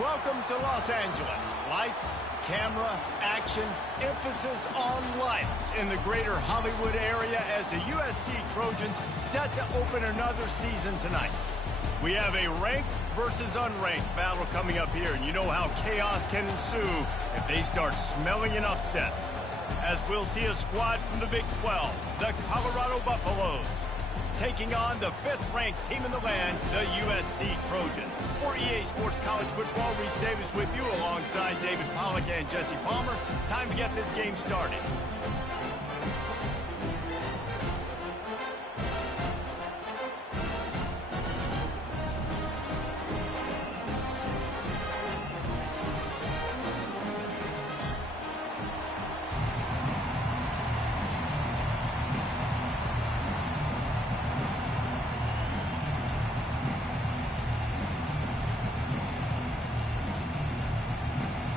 Welcome to Los Angeles. Lights, camera, action, emphasis on lights in the greater Hollywood area as the USC Trojans set to open another season tonight. We have a ranked versus unranked battle coming up here, and you know how chaos can ensue if they start smelling an upset. As we'll see a squad from the Big 12, the Colorado Buffaloes, taking on the 5th-ranked team in the land, the USC Trojans. For EA Sports College Football, Reese Davis with you alongside David Pollack and Jesse Palmer. Time to get this game started.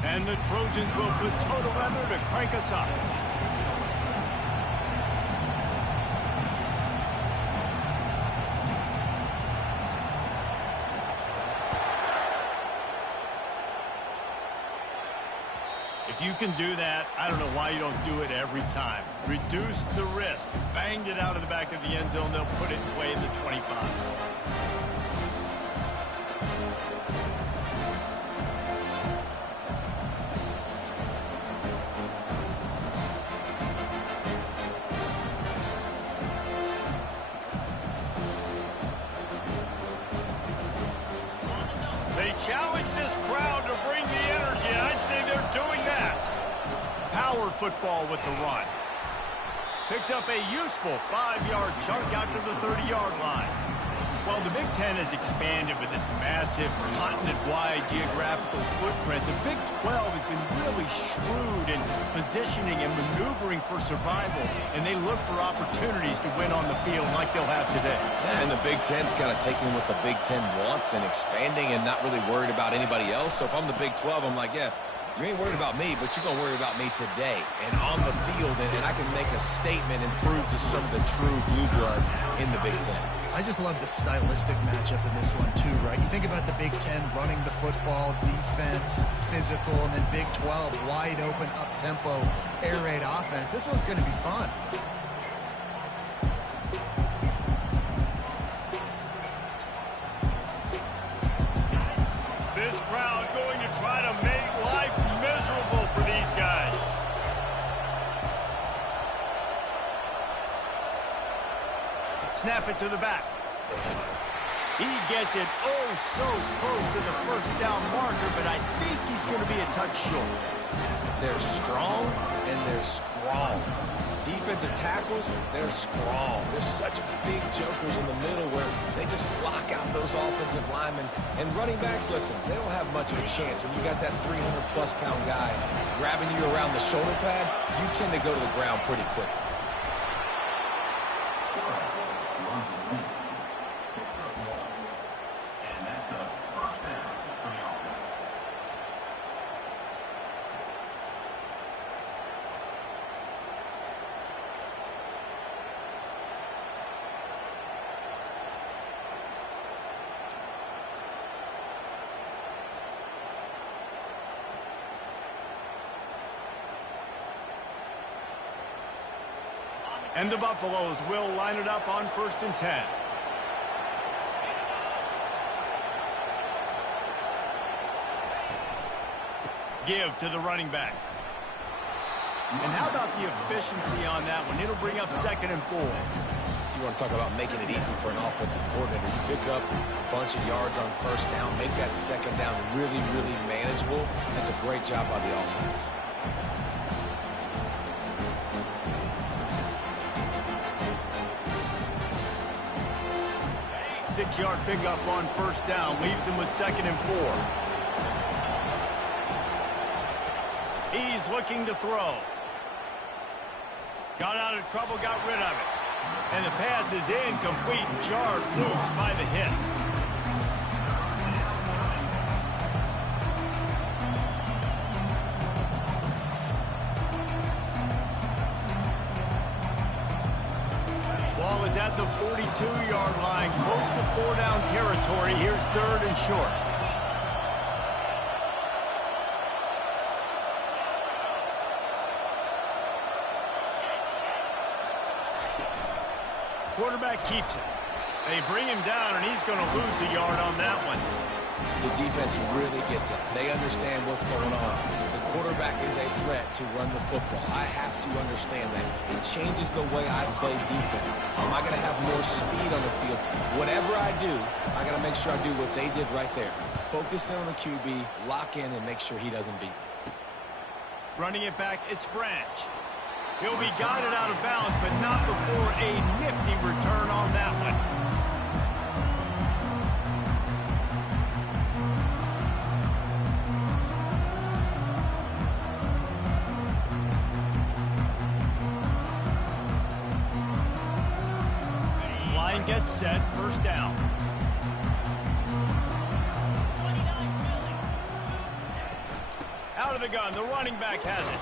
And the Trojans will put total leather to crank us up. If you can do that, I don't know why you don't do it every time. Reduce the risk. Banged it out of the back of the end zone. They'll put it away in the 25. Challenge this crowd to bring the energy, and I'd say they're doing that. Power football with the run. Picks up a useful 5-yard chunk out to the 30-yard line. While the Big Ten has expanded with this massive continent-wide geographical footprint, the Big 12 has been really shrewd in positioning and maneuvering for survival, and they look for opportunities to win on the field like they'll have today. Yeah, and the Big Ten's kind of taking what the Big Ten wants and expanding and not really worried about anybody else. So if I'm the Big 12, I'm like, yeah, you ain't worried about me, but you're going to worry about me today and on the field, and I can make a statement and prove to some of the true blue bloods in the Big Ten. I just love the stylistic matchup in this one too, right? You think about the Big Ten running the football, defense, physical, and then Big 12 wide open, up-tempo, air raid offense. This one's going to be fun. This crowd going to try to make life miserable for these guys. Snap it to the back. He gets it so close to the first down marker, but I think he's going to be a touch short. They're strong, and they're strong. Defensive tackles, they're strong. There's such big jokers in the middle where they just lock out those offensive linemen. And running backs, listen, they don't have much of a chance. When you got that 300-plus pound guy grabbing you around the shoulder pad, you tend to go to the ground pretty quickly. And the Buffaloes will line it up on 1st and 10. Give to the running back. And how about the efficiency on that one? It'll bring up 2nd and 4. You want to talk about making it easy for an offensive coordinator. You pick up a bunch of yards on 1st down, make that 2nd down really, really manageable. That's a great job by the offense. Six-yard pickup on 1st down, leaves him with 2nd and 4. He's looking to throw. Got out of trouble, got rid of it. And the pass is incomplete, jarred loose by the hit. Ball is at the 42-yard line, close to 4-down territory. Here's 3rd and short. Quarterback keeps it. They bring him down, and he's going to lose a yard on that one. The defense really gets it. They understand what's going on. The quarterback is a threat to run the football. I have to understand that. It changes the way I play defense. Am I going to have more speed on the field? Whatever I do, I got to make sure I do what they did right there. Focus in on the QB, lock in, and make sure he doesn't beat me. Running it back, it's Branch. He'll be guided out of bounds, but not before a nifty return on that one. Line gets set, first down. Out of the gun, the running back has it.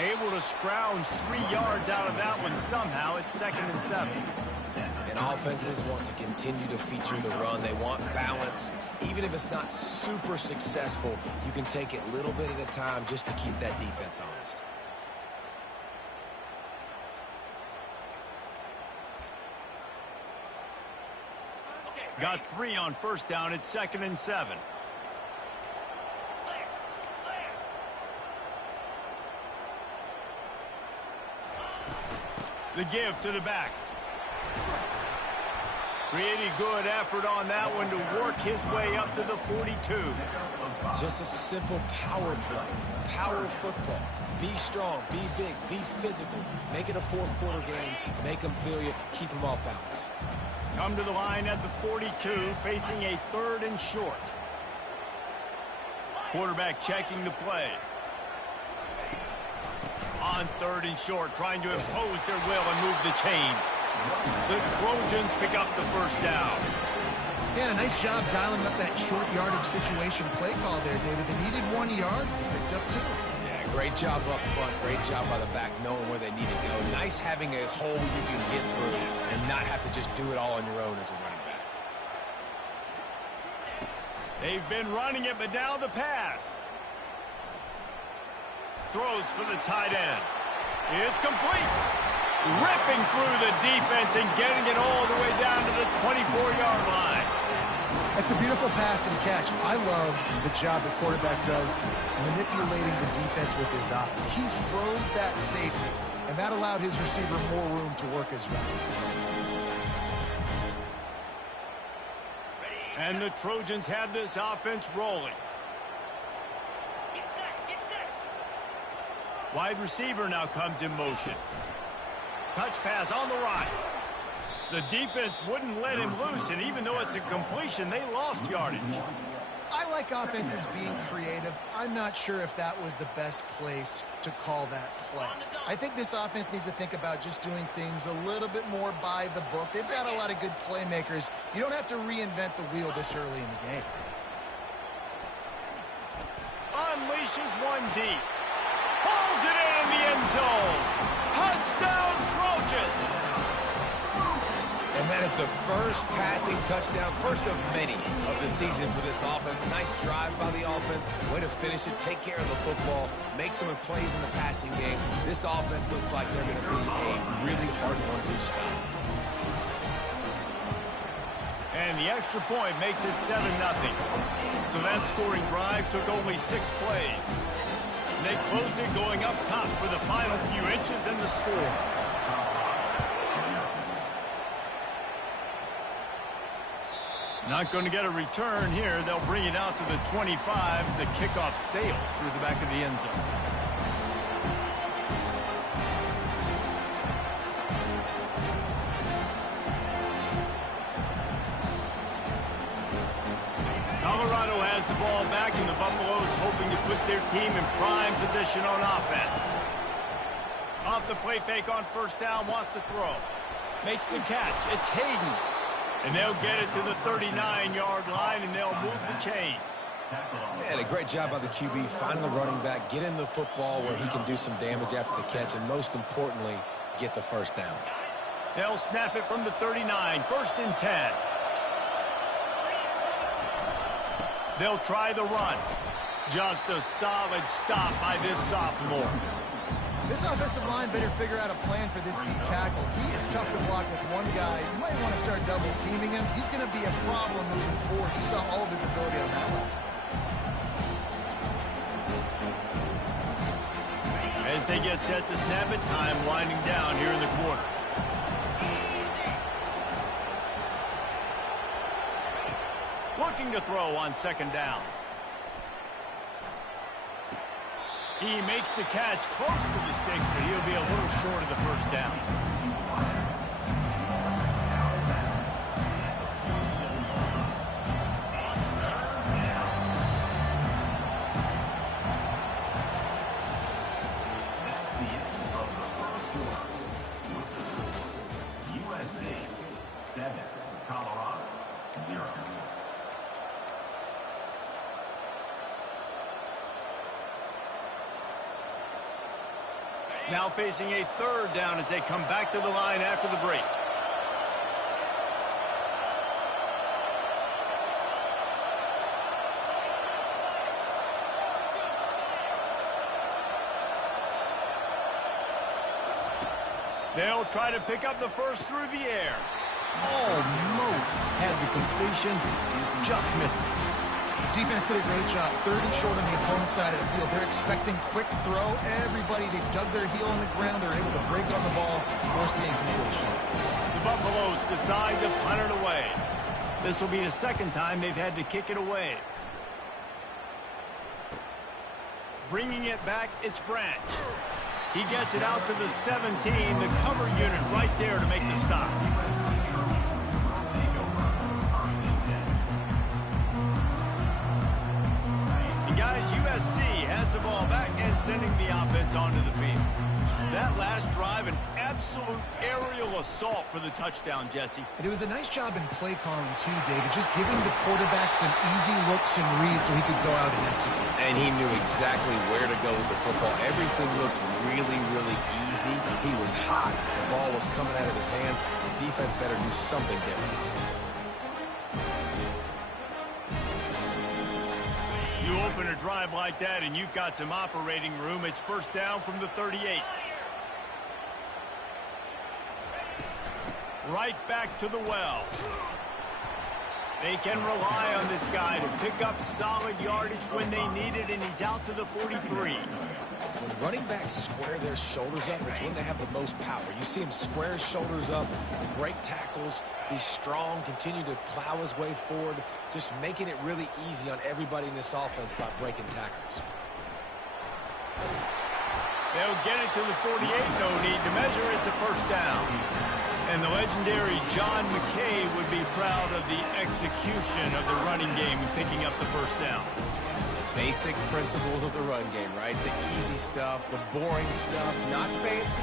Able to scrounge 3 yards out of that one somehow. It's 2nd and 7. And offenses want to continue to feature the run. They want balance. Even if it's not super successful, you can take it a little bit at a time just to keep that defense honest. Got 3 on first down. It's 2nd and 7. The give to the back. Pretty good effort on that one to work his way up to the 42. Just a simple power play. Power football. Be strong, be big, be physical. Make it a fourth quarter game. Make them feel you. Keep them off balance. Come to the line at the 42, facing a 3rd and short. Quarterback checking the play. On 3rd and short, trying to impose their will and move the chains. The Trojans pick up the first down. Yeah, a nice job dialing up that short yardage situation play call there, David. They needed 1 yard, picked up 2. Yeah, great job up front. Great job by the back, knowing where they need to go. Nice having a hole you can get through and not have to just do it all on your own as a running back. They've been running it, but now the pass. Throws for the tight end. It's complete. Ripping through the defense and getting it all the way down to the 24-yard line. That's a beautiful pass and catch. I love the job the quarterback does manipulating the defense with his eyes. He froze that safety, and that allowed his receiver more room to work his route. And the Trojans have this offense rolling. Wide receiver now comes in motion. Touch pass on the right. The defense wouldn't let him loose, and even though it's a completion, they lost yardage. I like offenses being creative. I'm not sure if that was the best place to call that play. I think this offense needs to think about just doing things a little bit more by the book. They've got a lot of good playmakers. You don't have to reinvent the wheel this early in the game. Unleashes one deep. Pulls it in the end zone. Touchdown, Trojans. And that is the first passing touchdown, first of many of the season for this offense. Nice drive by the offense. Way to finish it, take care of the football, make some plays in the passing game. This offense looks like they're going to be a really hard one to stop. And the extra point makes it 7-0. So that scoring drive took only 6 plays. And they closed it going up top for the final few inches in the score. Not going to get a return here. They'll bring it out to the 25 as the kickoff sails through the back of the end zone. Colorado has the ball back, and the Buffaloes hoping to put their team in prime position on offense. Off the play fake on first down, wants to throw. Makes the catch. It's Hayden. And they'll get it to the 39-yard line, and they'll move the chains. And a great job by the QB, finding the running back, get him the football where he can do some damage after the catch, and most importantly, get the first down. They'll snap it from the 39, 1st and 10. They'll try the run. Just a solid stop by this sophomore. This offensive line better figure out a plan for this deep tackle. He is tough to block with one guy. You might want to start double teaming him. He's going to be a problem moving forward. You saw all of his ability on that last play. As they get set to snap it, time winding down here in the quarter. Looking to throw on second down. He makes the catch close to the sticks, but he'll be a little short of the first down. Now facing a third down as they come back to the line after the break. They'll try to pick up the first through the air. Almost had the completion, just missed it. Defense did a great job. Third and short on the opponent's side of the field. They're expecting quick throw. Everybody, they dug their heel on the ground. They're able to break on the ball, force the incompletion. The Buffaloes decide to punt it away. This will be the second time they've had to kick it away. Bringing it back, it's Branch. He gets it out to the 17, the cover unit right there to make the stop. Guys, USC has the ball back and sending the offense onto the field. That last drive, an absolute aerial assault for the touchdown, Jesse. And it was a nice job in play calling, too, David, just giving the quarterback some easy looks and reads so he could go out and execute. And he knew exactly where to go with the football. Everything looked really, really easy. He was hot. The ball was coming out of his hands. The defense better do something different. You open a drive like that and you've got some operating room. It's first down from the 38. Right back to the well. They can rely on this guy to pick up solid yardage when they need it, and he's out to the 43. When running backs square their shoulders up, it's when they have the most power. You see him square his shoulders up, break tackles, be strong, continue to plow his way forward, just making it really easy on everybody in this offense by breaking tackles. They'll get it to the 48, no need to measure. It's a first down. And the legendary John McKay would be proud of the execution of the running game and picking up the first down. The basic principles of the run game, right? The easy stuff, the boring stuff, not fancy,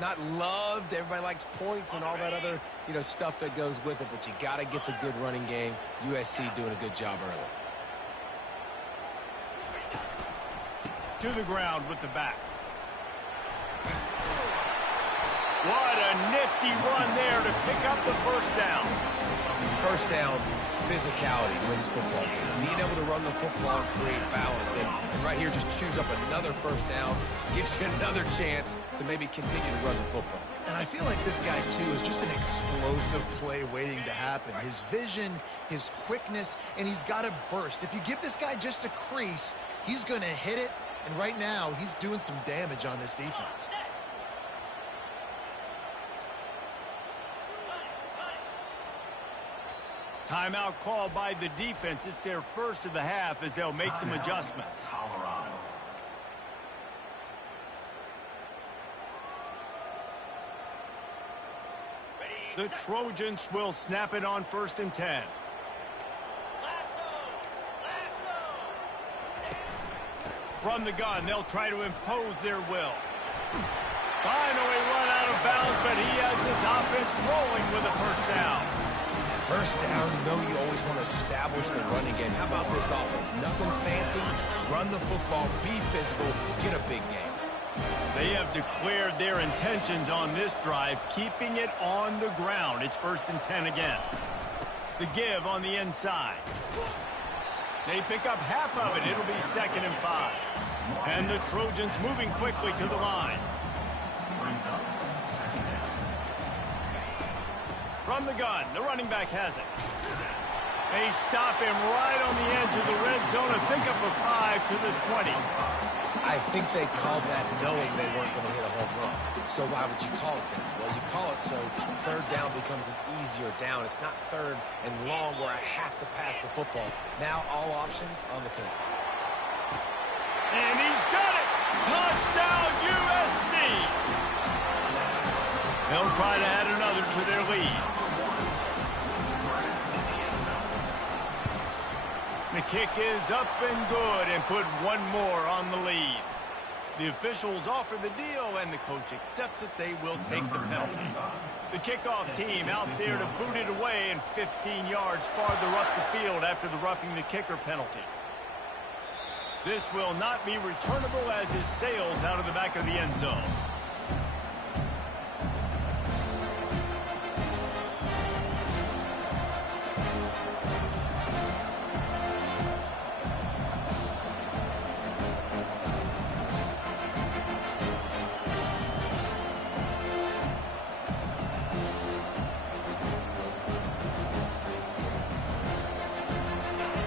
not loved. Everybody likes points and all that other, stuff that goes with it, but you got to get the good running game. USC doing a good job early. To the ground with the back. What a nifty run there to pick up the first down. First down, physicality wins football games. Being able to run the football and create balance. And right here, just choose up another first down. Gives you another chance to maybe continue to run the football. And I feel like this guy, too, is just an explosive play waiting to happen. His vision, his quickness, and he's got to burst. If you give this guy just a crease, he's going to hit it. And right now, he's doing some damage on this defense. Timeout called by the defense. It's their first of the half as they'll make some adjustments. The Trojans will snap it on 1st and 10. From the gun, they'll try to impose their will. Finally run out of bounds, but he has this offense rolling with a first down. First down, you always want to establish the running game. How about this offense? Nothing fancy. Run the football, be physical, get a big game. They have declared their intentions on this drive, keeping it on the ground. It's 1st and 10 again. The give on the inside. They pick up half of it. It'll be 2nd and 5. And the Trojans moving quickly to the line. From the gun, the running back has it. They stop him right on the edge of the red zone. A pickup of 5 to the 20. I think they called that knowing they weren't going to hit a home run. So why would you call it that? Well, you call it so 3rd down becomes an easier down. It's not 3rd and long where I have to pass the football. Now all options on the table. And he's got it! Touchdown USC! They'll try to add another to their lead. The kick is up and good and put one more on the lead. The officials offer the deal and the coach accepts it. They will take the penalty. The kickoff team out there to boot it away and 15 yards farther up the field after the roughing the kicker penalty. This will not be returnable as it sails out of the back of the end zone.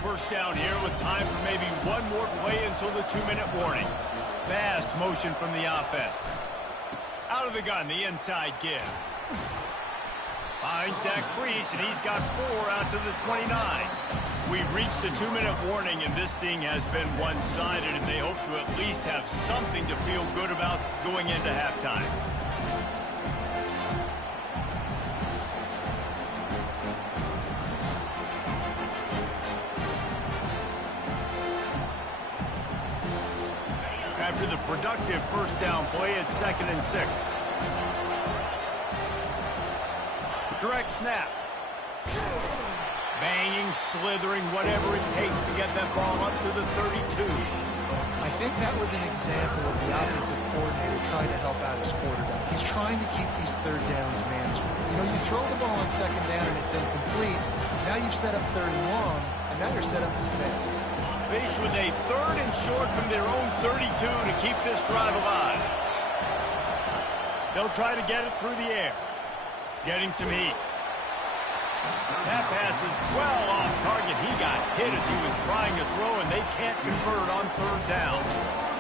First down here with time for maybe one more play until the 2-minute warning. Fast motion from the offense. Out of the gun, the inside give. Finds that crease, and he's got 4 out to the 29. We've reached the 2-minute warning, and this thing has been one-sided, and they hope to at least have something to feel good about going into halftime. After the productive first down play, it's 2nd and 6. Direct snap. Banging, slithering, whatever it takes to get that ball up to the 32. I think that was an example of the offensive coordinator trying to help out his quarterback. He's trying to keep these 3rd downs manageable. You know, you throw the ball on 2nd down and it's incomplete. Now you've set up 3rd and long, and now you're set up to fail. Faced with a 3rd and short from their own 32 to keep this drive alive. They'll try to get it through the air. Getting some heat. That pass is well off target. He got hit as he was trying to throw, and they can't convert on 3rd down.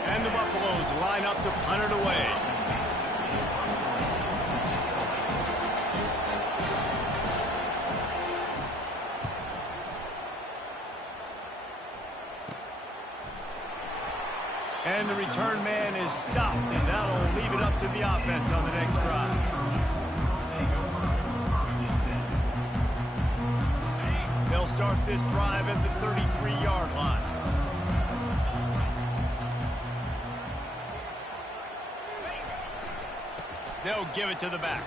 And the Buffaloes line up to punt it away. And the return man is stopped, and that'll leave it up to the offense on the next drive. They'll start this drive at the 33-yard line. They'll give it to the back.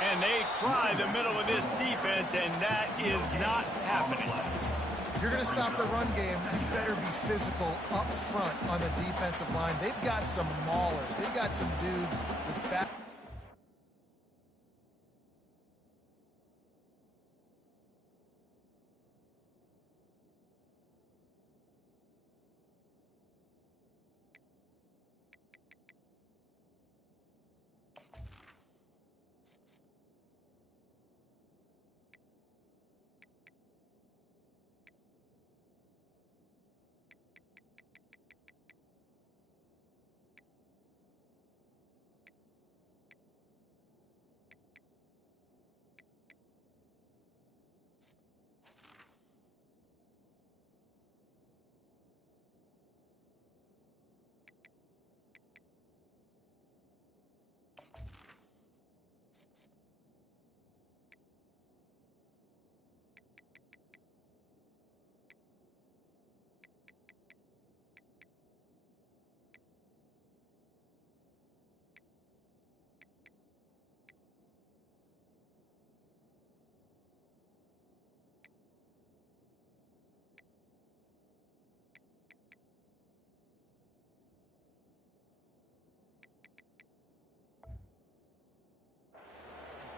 And they try the middle of this defense, and that is not happening. If you're going to stop the run game, you better be physical up front on the defensive line. They've got some maulers. They've got some dudes with back.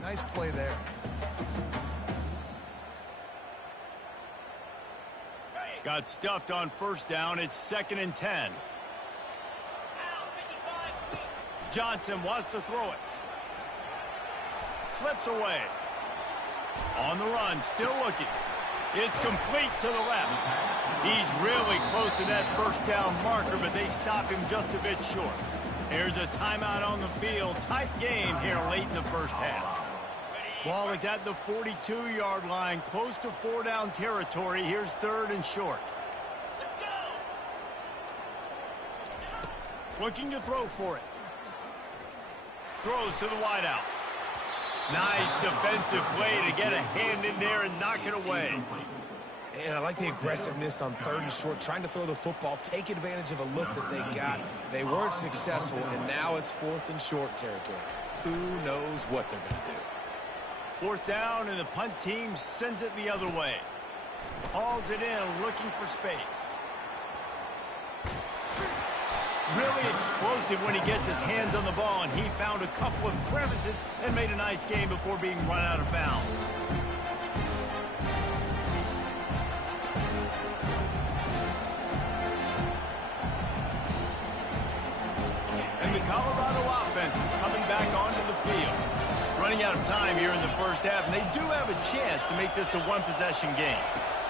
Nice play there. Got stuffed on first down. It's 2nd and 10. Johnson wants to throw it. Slips away. On the run, still looking. It's complete to the left. He's really close to that first down marker, but they stop him just a bit short. There's a timeout on the field. Tight game here late in the first half. Ball is at the 42-yard line, close to 4-down territory. Here's 3rd and short. Looking to throw for it. Throws to the wideout. Nice defensive play to get a hand in there and knock it away. And I like the aggressiveness on 3rd and short, trying to throw the football, take advantage of a look that they got. They weren't successful, and now it's 4th and short territory. Who knows what they're going to do? 4th down, and the punt team sends it the other way. Hauls it in, looking for space. Really explosive when he gets his hands on the ball, and he found a couple of crevices and made a nice game before being run out of bounds. And the Colorado offense is coming back onto the field. Running out of time here in the first half, and they do have a chance to make this a one-possession game.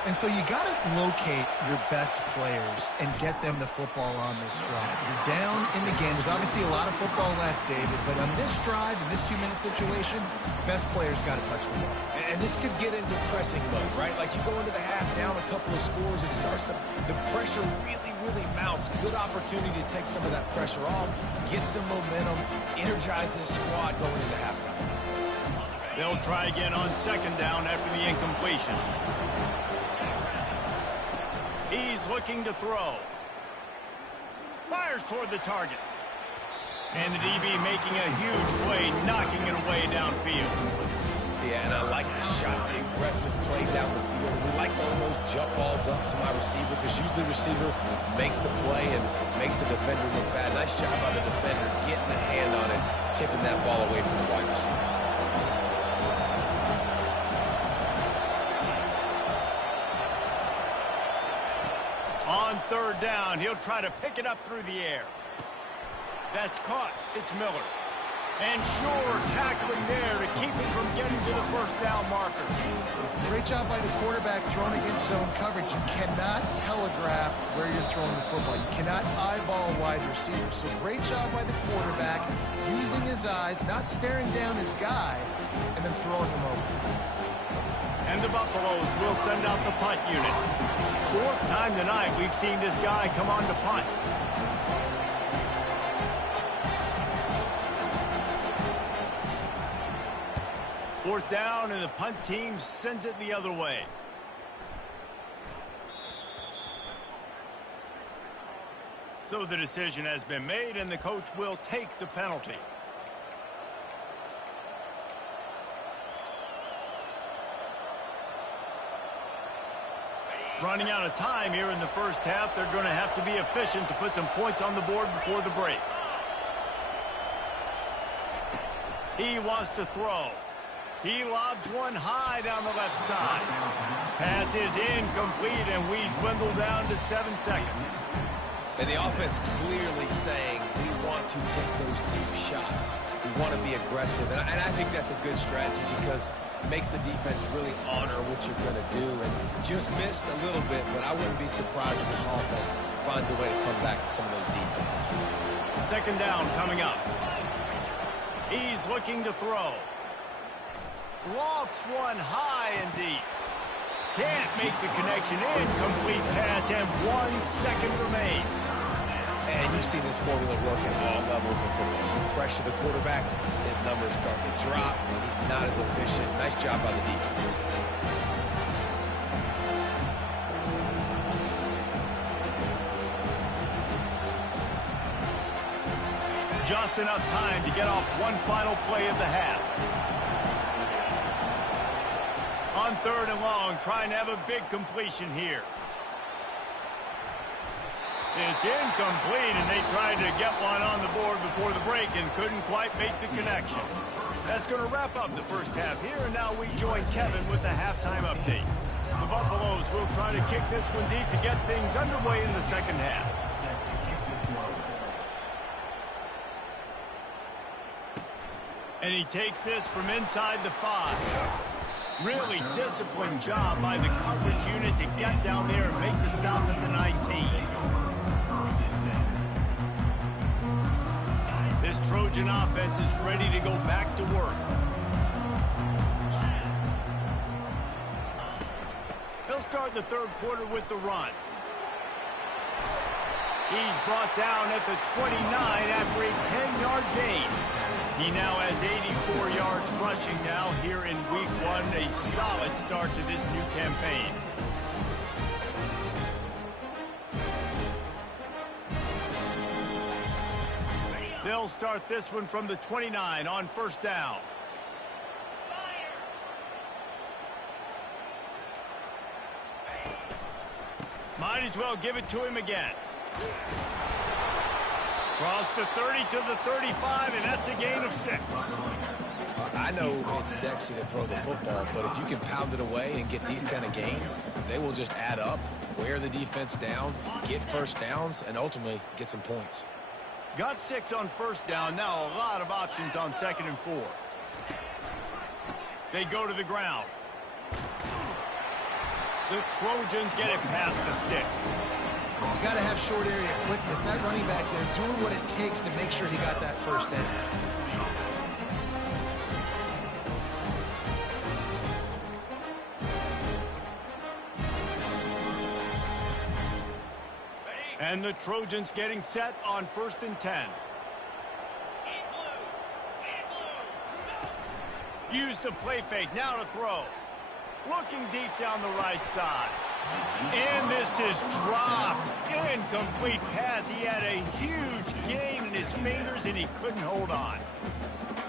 And so you got to locate your best players and get them the football on this drive. You're down in the game. There's obviously a lot of football left, David, but on this drive, in this 2-minute situation, best players got to touch the ball. And this could get into pressing mode, right? Like you go into the half down a couple of scores, it starts to, the pressure really mounts. Good opportunity to take some of that pressure off, get some momentum, energize this squad going into halftime. They'll try again on 2nd down after the incompletion. He's looking to throw. Fires toward the target. And the DB making a huge play, knocking it away downfield. Yeah, and I like the shot, the aggressive play down the field. We like throwing those jump balls up to my receiver because usually the receiver makes the play and makes the defender look bad. Nice job by the defender getting a hand on it, tipping that ball away from the wide receiver. On 3rd down, he'll try to pick it up through the air. That's caught. It's Miller. And sure, tackling there to keep him from getting to the first down marker. Great job by the quarterback throwing against zone coverage. You cannot telegraph where you're throwing the football. You cannot eyeball a wide receiver. So great job by the quarterback using his eyes, not staring down his guy, and then throwing him over. And the Buffaloes will send out the punt unit. 4th time tonight we've seen this guy come on to punt. Fourth down, and the punt team sends it the other way. So the decision has been made, and the coach will take the penalty. Running out of time here in the first half. They're going to have to be efficient to put some points on the board before the break. He wants to throw. He lobs one high down the left side. Pass is incomplete, and we dwindle down to 7 seconds. And the offense clearly saying we want to take those deep shots. We want to be aggressive. And I think that's a good strategy because it makes the defense really honor what you're going to do. And just missed a little bit, but I wouldn't be surprised if this offense finds a way to come back to some of those deep balls. 2nd down coming up. He's looking to throw. Lofts one high and deep. Can't make the connection. Incomplete pass, and 1 second remains. And you see this formula work at all levels of football. You pressure the quarterback, his numbers start to drop. He's not as efficient. Nice job by the defense. Just enough time to get off one final play of the half. On 3rd and long, trying to have a big completion here. It's incomplete, and they tried to get one on the board before the break and couldn't quite make the connection. That's going to wrap up the first half here, and now we join Kevin with the halftime update. The Buffaloes will try to kick this one deep to get things underway in the second half. And he takes this from inside the 5. Really disciplined job by the coverage unit to get down there and make the stop at the 19. This Trojan offense is ready to go back to work. They'll start the third quarter with the run. He's brought down at the 29 after a 10-yard gain. He now has 84 yards rushing now here in week 1. A solid start to this new campaign. They'll start this one from the 29 on first down. Might as well give it to him again. Cross the 30 to the 35, and that's a gain of 6. I know it's sexy to throw the football, but if you can pound it away and get these kind of gains, they will just add up, wear the defense down, get first downs, and ultimately get some points. Got 6 on first down. Now a lot of options on 2nd and 4. They go to the ground. The Trojans get it past the sticks. You got to have short area quickness. That running back there doing what it takes to make sure he got that first down. And the Trojans getting set on 1st and 10. Use the play fake. Now to throw. Looking deep down the right side. And this is dropped. Incomplete pass. He had a huge gain in his fingers, and he couldn't hold on.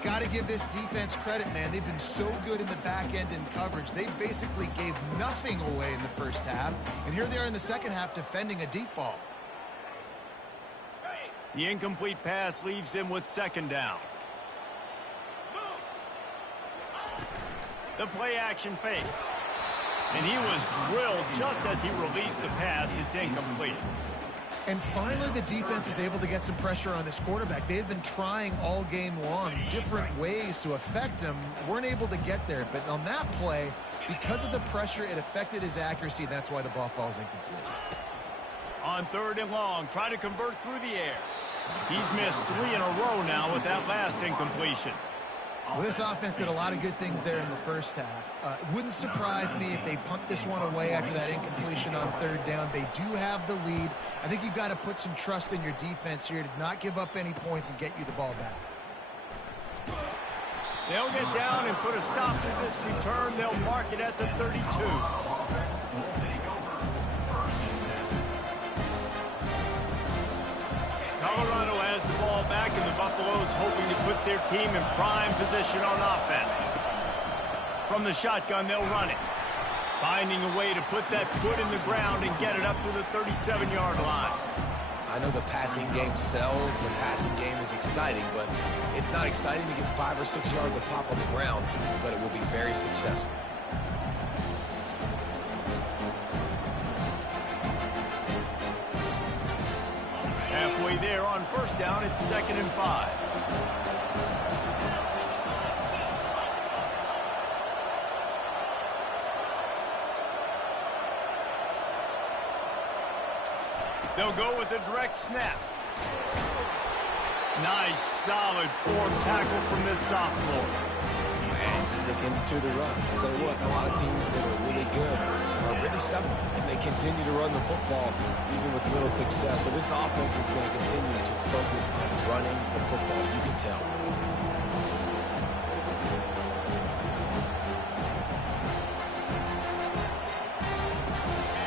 Got to give this defense credit, man. They've been so good in the back end in coverage. They basically gave nothing away in the first half. And here they are in the second half defending a deep ball. The incomplete pass leaves him with 2nd down. The play action fake. And he was drilled just as he released the pass. It's incomplete. And finally, the defense is able to get some pressure on this quarterback. They had been trying all game long different ways to affect him. Weren't able to get there. But on that play, because of the pressure, it affected his accuracy. And that's why the ball falls incomplete. On 3rd and long, try to convert through the air. He's missed 3 in a row now with that last incompletion. Well, this offense did a lot of good things there in the first half. It wouldn't surprise me if they punt this one away after that incompletion on 3rd down. They do have the lead. I think you've got to put some trust in your defense here to not give up any points and get you the ball back. They'll get down and put a stop to this return. They'll mark it at the 32. Colorado has the ball back, and the Buffaloes hoping to put their team in prime position on offense. From the shotgun, they'll run it. Finding a way to put that foot in the ground and get it up to the 37-yard line. I know the passing game sells, the passing game is exciting, but it's not exciting to get 5 or 6 yards of pop on the ground, but it will be very successful. Halfway there on first down, it's 2nd and 5. They'll go with a direct snap. Nice, solid form tackle from this sophomore. And sticking to the run. I'll tell you what, a lot of teams that are really good are really stubborn, and they continue to run the football even with little success. So this offense is going to continue to focus on running the football. You can tell.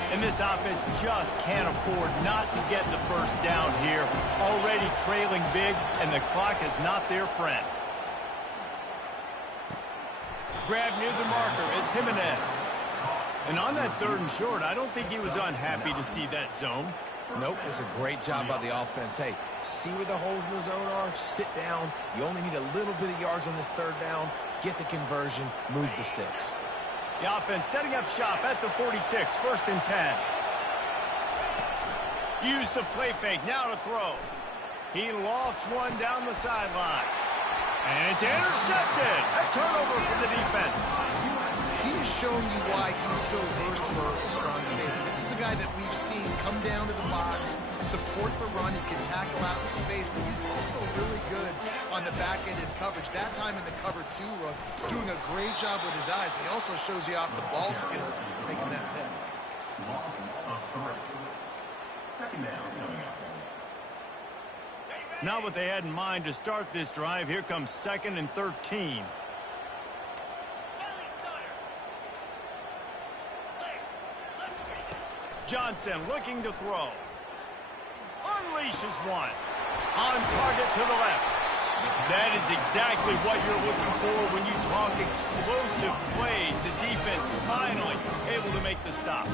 And this offense just can't afford not to get the first down here. Already trailing big, and the clock is not their friend. Grab near the marker is Jimenez. And on that 3rd and short, I don't think he was unhappy to see that zone. Nope, it's a great job by the offense. Hey, see where the holes in the zone are? Sit down. You only need a little bit of yards on this 3rd down. Get the conversion. Move the sticks. The offense setting up shop at the 46, 1st and 10. Use the play fake, now to throw. He lofts one down the sideline. And it's intercepted. A turnover for the defense. He's shown you why he's so versatile as a strong safety. This is a guy that we've seen come down to the box, support the run. He can tackle out in space, but he's also really good on the back end in coverage. That time in the cover two look, doing a great job with his eyes. He also shows you off the ball skills, making that pick. Loss of 3. Second down coming up. Not what they had in mind to start this drive. Here comes 2nd and 13. Johnson looking to throw. Unleashes one. On target to the left. That is exactly what you're looking for when you talk explosive plays. The defense finally able to make the stop.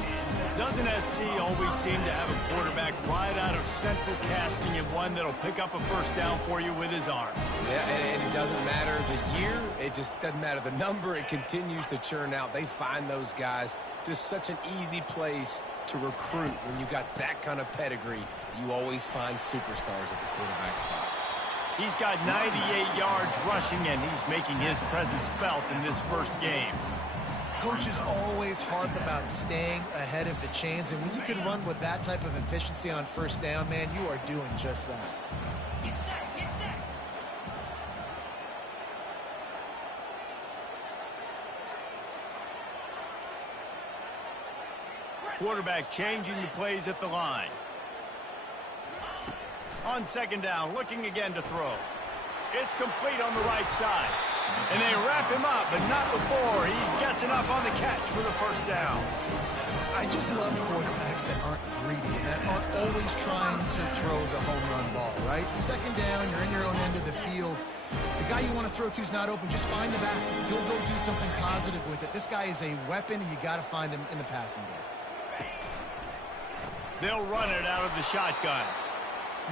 Doesn't SC always seem to have a quarterback right out of central casting and one that'll pick up a first down for you with his arm? Yeah, and it doesn't matter the year. It just doesn't matter the number. It continues to churn out. They find those guys. Just such an easy place to recruit. When you got that kind of pedigree, you always find superstars at the quarterback spot. He's got 98 yards rushing, and he's making his presence felt in this first game. Coaches always harp about staying ahead of the chains, and when you can run with that type of efficiency on first down, man, you are doing just that. Quarterback changing the plays at the line. On 2nd down, looking again to throw. It's complete on the right side. And they wrap him up, but not before he gets enough on the catch for the first down. I just love quarterbacks that aren't greedy and that aren't always trying to throw the home run ball, right? 2nd down, you're in your own end of the field. The guy you want to throw to is not open. Just find the back. He'll go do something positive with it. This guy is a weapon, and you got to find him in the passing game. They'll run it out of the shotgun.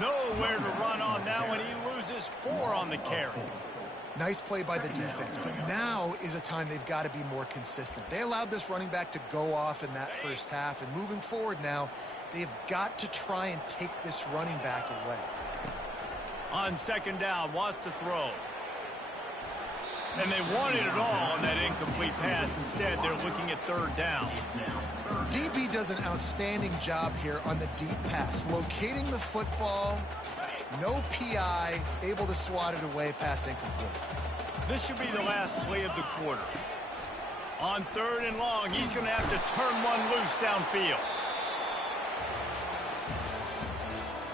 Nowhere to run on now, and he loses 4 on the carry. Nice play by the defense, but now is a time they've got to be more consistent. They allowed this running back to go off in that first half, and moving forward now, they've got to try and take this running back away. On 2nd down, wants to throw. And they wanted it all on that incomplete pass. Instead, they're looking at 3rd down. DB does an outstanding job here on the deep pass, locating the football, no PI, able to swat it away, pass incomplete. This should be the last play of the quarter. On 3rd and long, he's going to have to turn one loose downfield.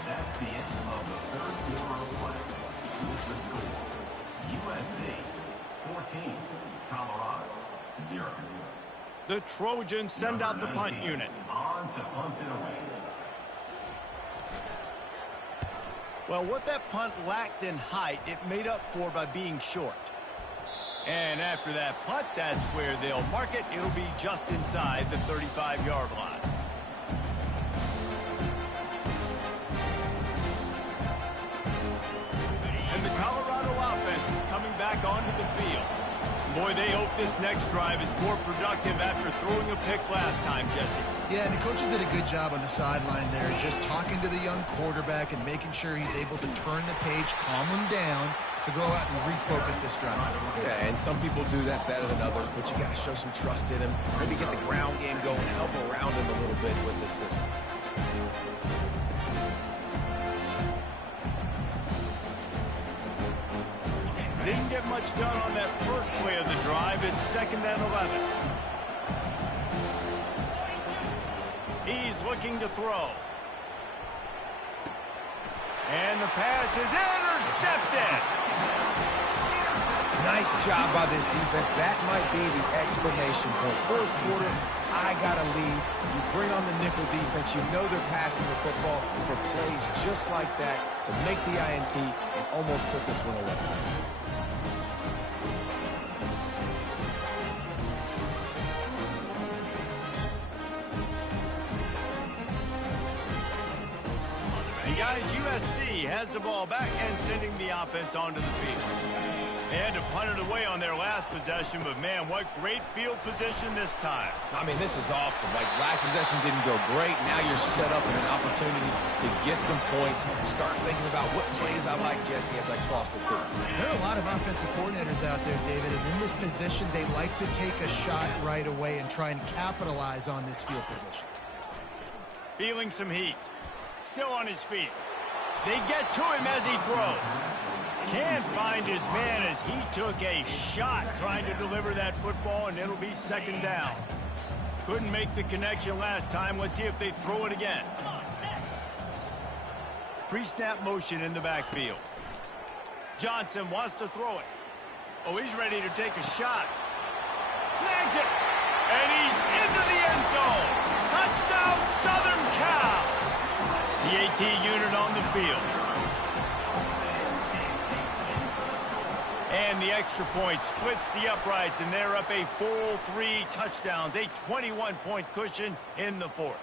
That's the end of the 3rd quarter of play. With the score, USC 14, Colorado 0. The Trojans send out the punt unit. On to punt it away. Well, what that punt lacked in height, it made up for by being short. And after that punt, that's where they'll mark it. It'll be just inside the 35-yard line. And the Colorado offense is coming back onto the field. Boy, they hope this next drive is more productive after throwing a pick last time, Jesse. Yeah, and the coaches did a good job on the sideline there, just talking to the young quarterback and making sure he's able to turn the page, calm him down to go out and refocus this drive. Yeah, and some people do that better than others, but you got to show some trust in him. Maybe get the ground game going, help around him a little bit with this system. Didn't get much done on that first play of the drive. It's 2nd and 11. He's looking to throw. And the pass is intercepted. Nice job by this defense. That might be the exclamation point. Fourth quarter, I got a lead. You bring on the nickel defense. You know they're passing the football for plays just like that to make the INT and almost put this one away. Hey guys, as USC has the ball back and sending the offense onto the field. They had to punt it away on their last possession, but man, what great field position this time. I mean, this is awesome. Like, last possession didn't go great. Now you're set up in an opportunity to get some points. Start thinking about what plays I like, Jesse, as I cross the field. There are a lot of offensive coordinators out there, David, and in this position, they like to take a shot right away and try and capitalize on this field position. Feeling some heat. Still on his feet. They get to him as he throws. Can't find his man as he took a shot trying to deliver that football, and it'll be second down. Couldn't make the connection last time. Let's see if they throw it again. Pre-snap motion in the backfield. Johnson wants to throw it. Oh, he's ready to take a shot. Snags it. And he's into the end zone. Touchdown, Southern Cal. The AT unit on the field. And the extra point splits the uprights, and they're up a full 3 touchdowns, a 21-point cushion in the fourth.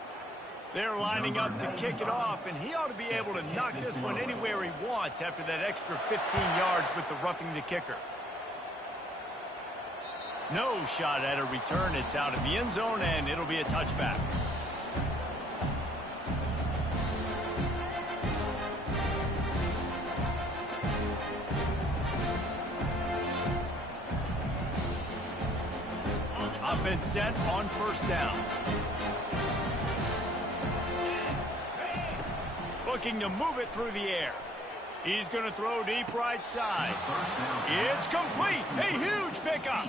They're lining up to kick it off, and he ought to be able to knock this one anywhere he wants after that extra 15 yards with the roughing the kicker. No shot at a return. It's out of the end zone, and it'll be a touchback. Offense set on first down. Looking to move it through the air. He's going to throw deep right side. It's complete. A huge pickup.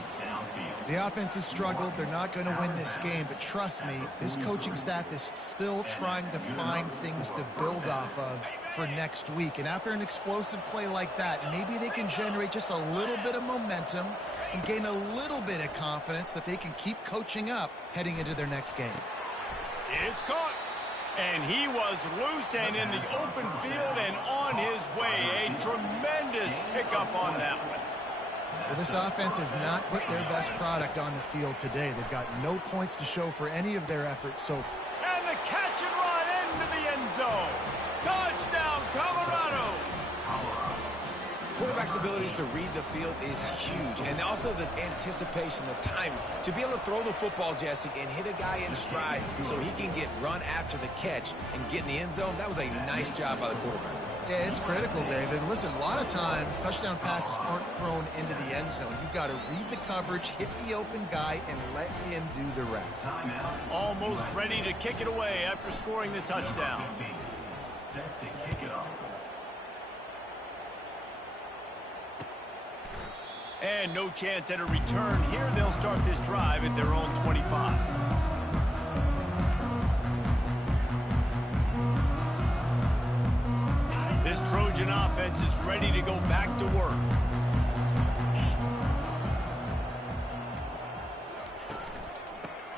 The offense has struggled. They're not going to win this game, but trust me, this coaching staff is still trying to find things to build off of for next week. And after an explosive play like that, maybe they can generate just a little bit of momentum and gain a little bit of confidence that they can keep coaching up heading into their next game. It's caught. And he was loose and in the open field and on his way. A tremendous pickup on that one. Well, this offense has not put their best product on the field today. They've got no points to show for any of their efforts so far. And the catch and run into the end zone. Touchdown, Colorado. Quarterback's abilities to read the field is huge, and also the anticipation, the time to be able to throw the football, Jesse, and hit a guy in stride so he can get run after the catch and get in the end zone. That was a nice job by the quarterback. Yeah, it's critical, David. Listen, a lot of times touchdown passes aren't thrown into the end zone. You've got to read the coverage, hit the open guy, and let him do the rest. Almost ready to kick it away after scoring the touchdown. Set to kick it off. And no chance at a return here. They'll start this drive at their own 25. This Trojan offense is ready to go back to work.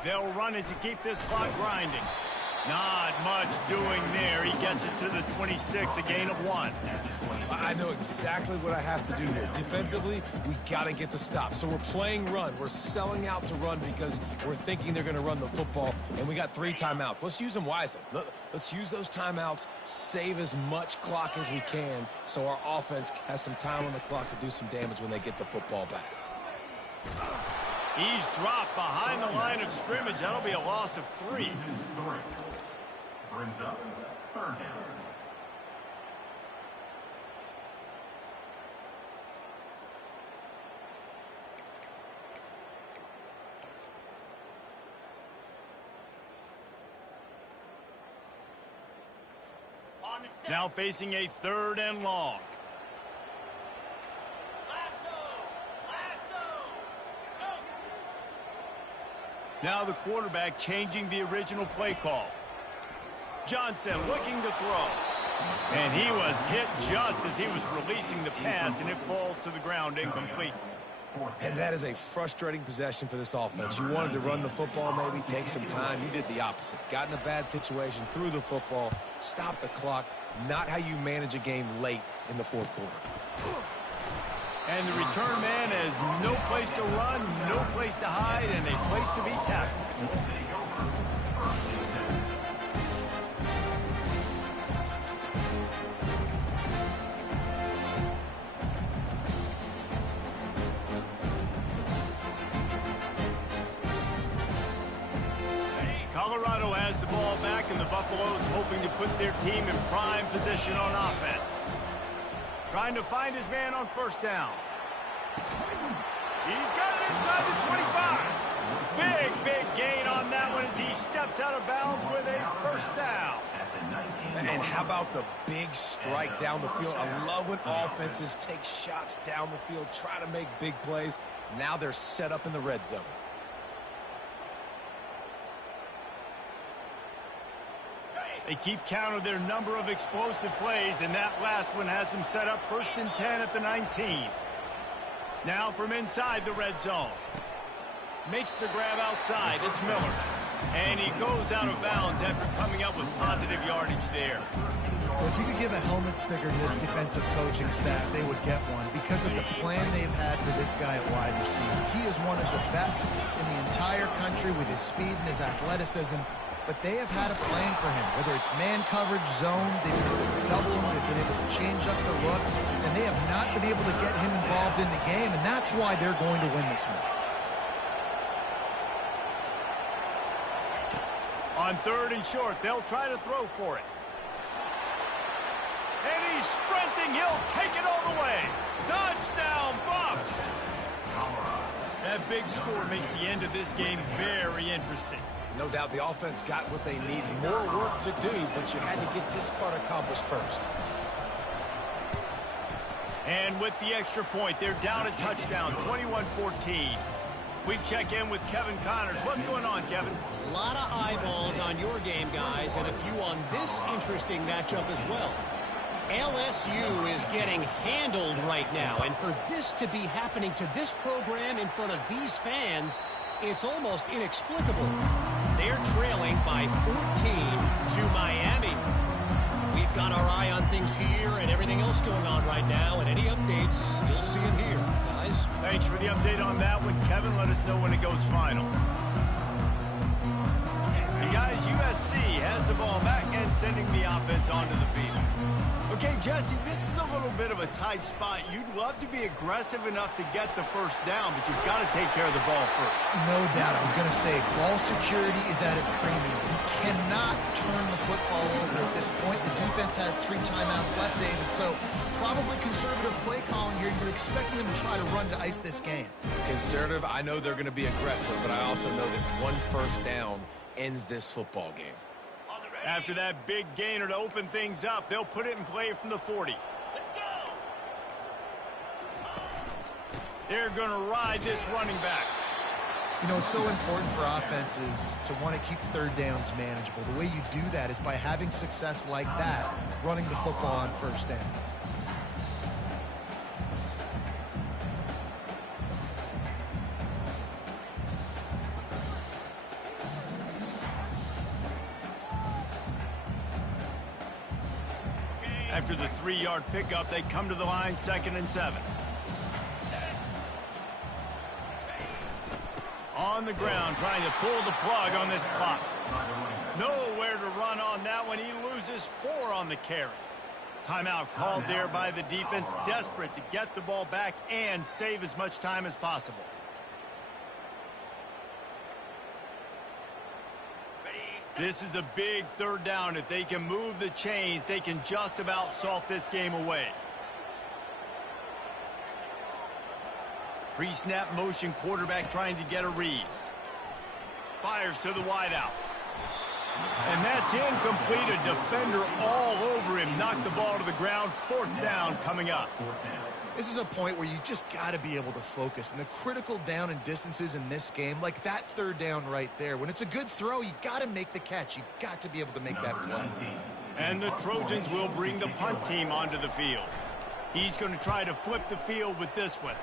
They'll run it to keep this clock grinding. Not much doing there. He gets it to the 26, a gain of 1. I know exactly what I have to do here. Defensively, we got to get the stop. So we're playing run. We're selling out to run because we're thinking they're going to run the football, and we got 3 timeouts. Let's use them wisely. Let's use those timeouts, save as much clock as we can so our offense has some time on the clock to do some damage when they get the football back. He's dropped behind the line of scrimmage. That'll be a loss of 3. Brings up third down. Now facing a 3rd and long. Now the quarterback changing the original play call. Johnson looking to throw. And he was hit just as he was releasing the pass, and it falls to the ground incomplete. And that is a frustrating possession for this offense. You wanted to run the football, maybe take some time. You did the opposite. Got in a bad situation, threw the football, stopped the clock. Not how you manage a game late in the 4th quarter. And the return man has no place to run, no place to hide, and a place to be tackled. has the ball back, and the Buffaloes hoping to put their team in prime position on offense. Trying to find his man on first down. He's got it inside the 25. Big gain on that one as he steps out of bounds with a first down. And how about the big strike down the field? I love when offenses take shots down the field, try to make big plays. Now they're set up in the red zone. They keep count of their number of explosive plays, and that last one has them set up 1st and 10 at the 19. Now from inside the red zone. Makes the grab outside. It's Miller. And he goes out of bounds after coming up with positive yardage there. Well, if you could give a helmet sticker to this defensive coaching staff, they would get one because of the plan they've had for this guy at wide receiver. He is one of the best in the entire country with his speed and his athleticism, but they have had a plan for him, whether it's man coverage, zone, they've been able to double him, they've been able to change up the looks, and they have not been able to get him involved in the game, and that's why they're going to win this one. On 3rd and short, they'll try to throw for it. And he's sprinting. He'll take it all the way. Touchdown, Buffs! That big score makes the end of this game very interesting. No doubt the offense got what they need. More work to do, but you had to get this part accomplished first. And with the extra point, they're down a touchdown, 21-14. We check in with Kevin Connors. What's going on, Kevin? A lot of eyeballs on your game, guys, and a few on this interesting matchup as well. LSU is getting handled right now, and for this to be happening to this program in front of these fans, it's almost inexplicable. They're trailing by 14 to Miami. We've got our eye on things here and everything else going on right now, and any updates, you'll see them here, guys. Thanks for the update on that one, Kevin. Let us know when it goes final. And guys, USC has the ball back and sending the offense onto the field. Okay, Justy, this is a little bit of a tight spot. You'd love to be aggressive enough to get the first down, but you've got to take care of the ball first. No doubt. I was going to say, ball security is at a premium. You cannot turn the football over at this point. The defense has 3 timeouts left, David, so probably conservative play calling here. You're expecting them to try to run to ice this game. Conservative, I know they're going to be aggressive, but I also know that one first down ends this football game. After that big gainer to open things up, they'll put it in play from the 40. Let's go! They're going to ride this running back. You know, it's so important for offenses to want to keep third downs manageable. The way you do that is by having success like that, running the football on first down. After the 3-yard pickup, they come to the line 2nd and 7. On the ground, trying to pull the plug on this clock. Nowhere to run on that one. He loses 4 on the carry. Timeout called there by the defense, desperate to get the ball back and save as much time as possible. This is a big 3rd down. If they can move the chains, they can just about salt this game away. Pre-snap motion, quarterback trying to get a read. Fires to the wideout. And that's incomplete. A defender all over him. Knocked the ball to the ground. 4th down coming up. This is a point where you just got to be able to focus. And the critical down and distances in this game, like that 3rd down right there, when it's a good throw, you got to make the catch. You got to be able to make that play. And the Trojans will bring the punt team onto the field. He's going to try to flip the field with this one.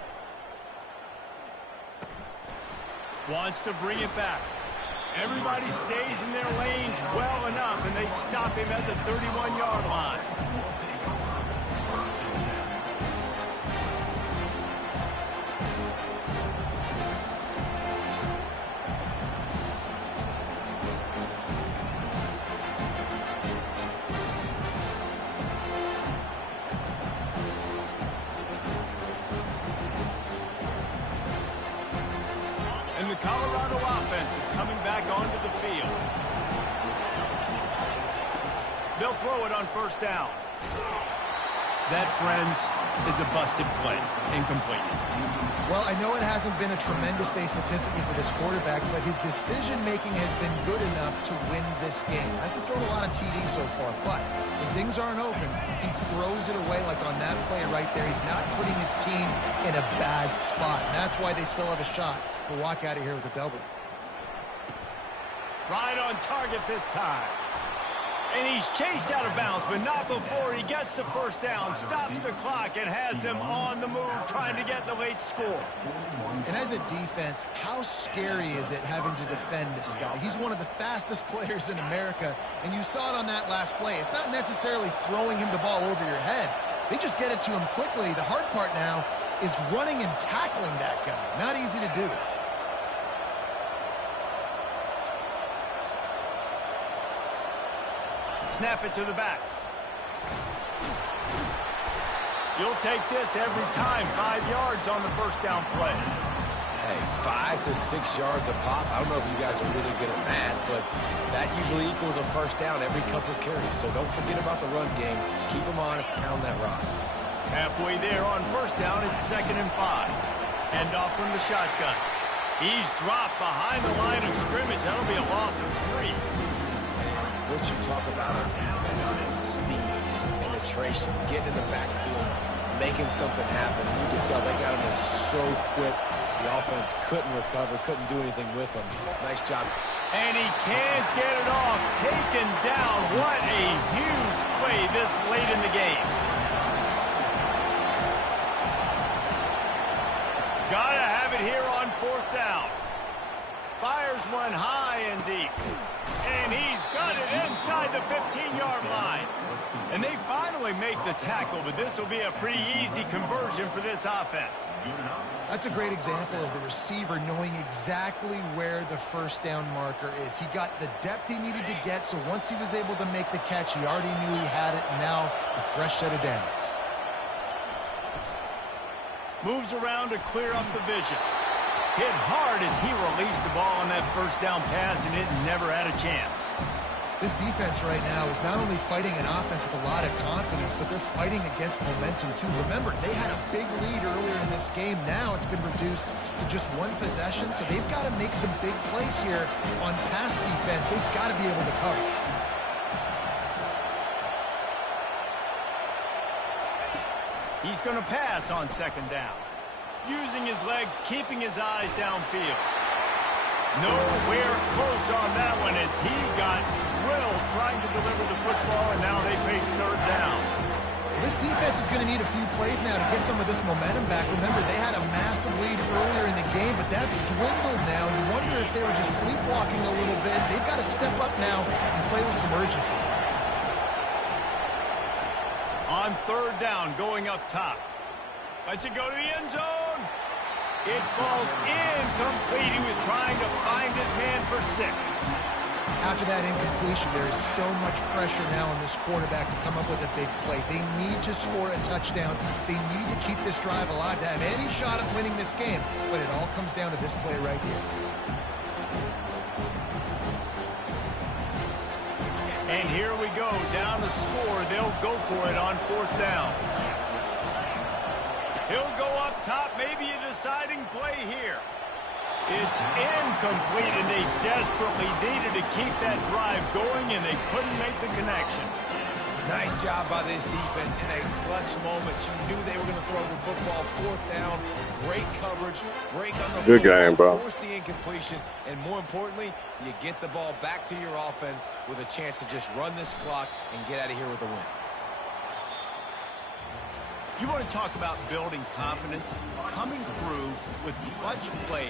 Wants to bring it back. Everybody stays in their lanes well enough, and they stop him at the 31-yard line. And the Colorado offense is coming back onto the field. They'll throw it on first down. That, friends, is a busted play. Incomplete. Well, I know it hasn't been a tremendous day statistically for this quarterback, but his decision-making has been good enough to win this game. Hasn't thrown a lot of TDs so far, but when things aren't open, he throws it away like on that play right there. He's not putting his team in a bad spot, and that's why they still have a shot to walk out of here with a W. Right on target this time. And he's chased out of bounds, but not before he gets the first down, stops the clock, and has them on the move, trying to get the late score. And as a defense, how scary is it having to defend this guy? He's one of the fastest players in America, and you saw it on that last play. It's not necessarily throwing him the ball over your head. They just get it to him quickly. The hard part now is running and tackling that guy. Not easy to do. Snap it to the back. You'll take this every time. 5 yards on the first down play. Hey, 5 to 6 yards a pop. I don't know if you guys are really good at math, but that usually equals a first down every couple of carries. So don't forget about the run game. Keep them honest. Pound that rock. Halfway there on first down, it's 2nd and 5. Hand off from the shotgun. He's dropped behind the line of scrimmage. That'll be a loss of 3. What you talk about on defense is speed, is penetration, getting in the backfield, making something happen. And you can tell they got him there so quick. The offense couldn't recover, couldn't do anything with him. Nice job. And he can't get it off. Taken down. What a huge play this late in the game. Gotta have it here on 4th down. Fires one high and deep. And he's got it inside the 15-yard line. And they finally make the tackle, but this will be a pretty easy conversion for this offense. That's a great example of the receiver knowing exactly where the first down marker is. He got the depth he needed to get, so once he was able to make the catch, he already knew he had it, and now a fresh set of downs. Moves around to clear up the vision. Hit hard as he released the ball on that first down pass, and it never had a chance. This defense right now is not only fighting an offense with a lot of confidence, but they're fighting against momentum too. Remember, they had a big lead earlier in this game. Now it's been reduced to just one possession, so they've got to make some big plays here on pass defense. They've got to be able to cover. He's going to pass on 2nd down. Using his legs, keeping his eyes downfield. Nowhere close on that one as he got drilled trying to deliver the football, and now they face 3rd down. This defense is going to need a few plays now to get some of this momentum back. Remember, they had a massive lead earlier in the game, but that's dwindled now. You wonder if they were just sleepwalking a little bit. They've got to step up now and play with some urgency. On 3rd down, going up top. Lets it go to the end zone. It falls incomplete. He was trying to find his man for 6. After that incompletion, there is so much pressure now on this quarterback to come up with a big play. They need to score a touchdown. They need to keep this drive alive to have any shot at winning this game. But it all comes down to this play right here. And here we go. Down the score. They'll go for it on 4th down. He'll go up top, maybe a deciding play here. It's incomplete, and they desperately needed to keep that drive going, and they couldn't make the connection. Nice job by this defense in a clutch moment. You knew they were going to throw the football. 4th down, great coverage, break on the Good football, game, bro. force the incompletion, and more importantly, you get the ball back to your offense with a chance to just run this clock and get out of here with a win. You want to talk about building confidence? Coming through with clutch plays